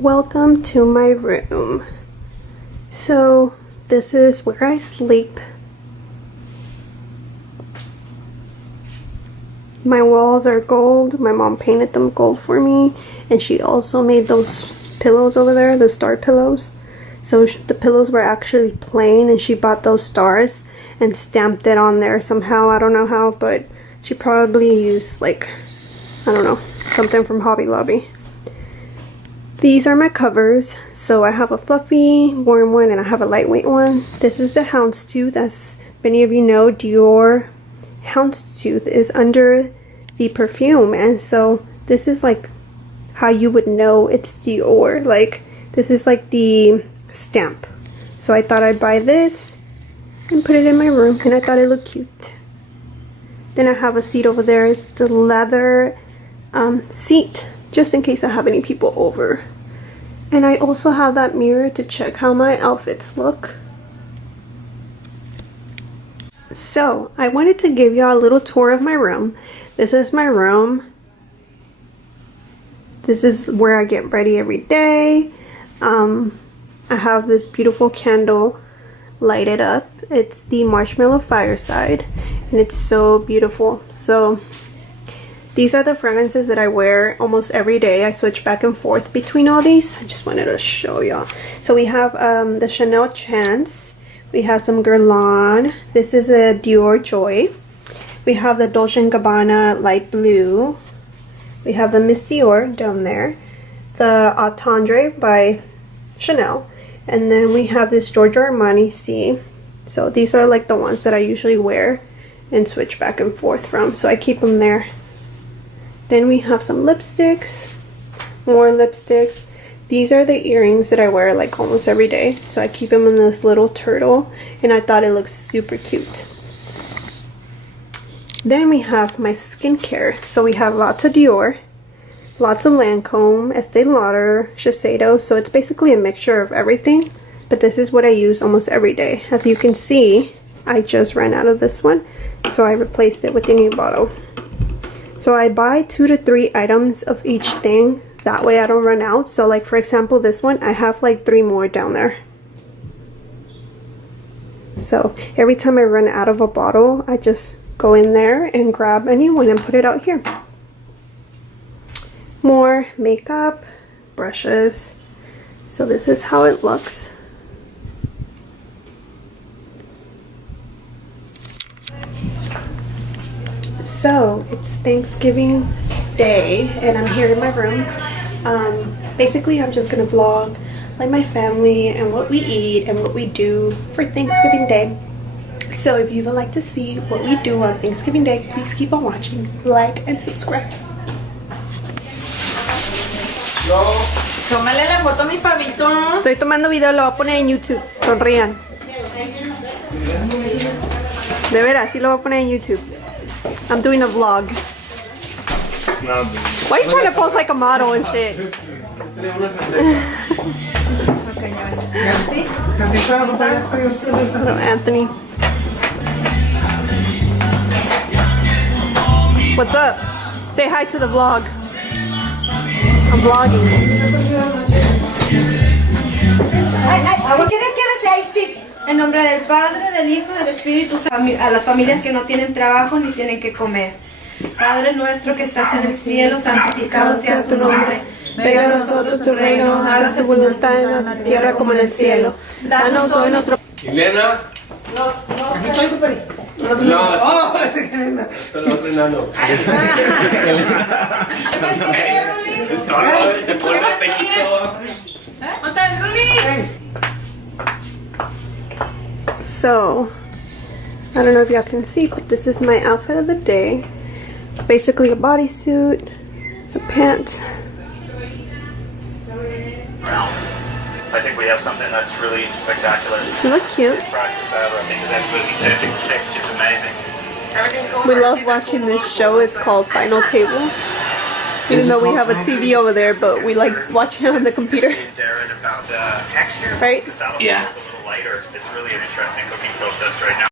Welcome to my room. So this is where I sleep. My walls are gold. My mom painted them gold for me, and she also made those pillows over there, the star pillows. So the pillows were actually plain, and she bought those stars and stamped it on there somehow. I don't know how, but she probably used, like, I don't know, something from Hobby Lobby. These are my covers. So I have a fluffy, warm one, and I have a lightweight one. This is the Houndstooth. As many of you know, Dior Houndstooth is under the perfume, and so this is like how you would know it's Dior. Like, this is like the stamp. So I thought I'd buy this and put it in my room, and I thought it looked cute. Then I have a seat over there. It's the leather seat, just in case I have any people over. And I also have that mirror to check how my outfits look. So I wanted to give y'all a little tour of my room. This is my room. This is where I get ready every day. I have this beautiful candle lighted up. It's the Marshmallow Fireside, and it's so beautiful. So these are the fragrances that I wear almost every day. I switch back and forth between all these. I just wanted to show y'all. So we have the Chanel Chance. We have some Guerlain. This is a Dior Joy. We have the Dolce & Gabbana Light Blue. We have the Miss Dior down there. The Attendre by Chanel. And then we have this Giorgio Armani C. So these are like the ones that I usually wear and switch back and forth from. So I keep them there. Then we have some lipsticks, more lipsticks. These are the earrings that I wear like almost every day. So I keep them in this little turtle, and I thought it looked super cute. Then we have my skincare. So we have lots of Dior, lots of Lancome, Estee Lauder, Shiseido. So it's basically a mixture of everything. But this is what I use almost every day. As you can see, I just ran out of this one, so I replaced it with the new bottle. So I buy 2 to 3 items of each thing. That way I don't run out. So like, for example, this one, I have like 3 more down there. So every time I run out of a bottle, I just go in there and grab a new one and put it out here. More makeup, brushes. So this is how it looks. So it's Thanksgiving Day, and I'm here in my room. Basically I'm just gonna vlog like my family and what we eat and what we do for Thanksgiving Day. So if you would like to see what we do on Thanksgiving Day, please keep on watching, like and subscribe. Tómale la foto a mi pavito. Estoy tomando video, lo voy a poner en YouTube. Sonrían. De veras, sí lo voy a poner en YouTube. I'm doing a vlog. Why are you trying to pose like a model and shit? Hello, Anthony. What's up? Say hi to the vlog. I'm vlogging. Si quieren que les sea en nombre del Padre, del Hijo, del Espíritu Santo, a las familias que no tienen trabajo ni tienen que comer. Padre nuestro que estás en el cielo, santificado sea tu nombre. Venga a nosotros tu reino, hágase tu voluntad en la tierra como en el cielo. Danos hoy nuestro... ¿Elena? Aquí estoy, super. No, el otro enano. Solo se pone más pequeñito. So, I don't know if y'all can see, but this is my outfit of the day. It's basically a bodysuit, some pants. I think we have something that's really spectacular. You look cute. This practice out, I think, is absolutely perfect. The texture's amazing. Everything's going We love watching this show. It's called Final Table. Even though we have a TV over there, but we like watching it on the computer. Darren, about the texture. Right? The salad Yeah. is a little lighter. It's really an interesting cooking process right now.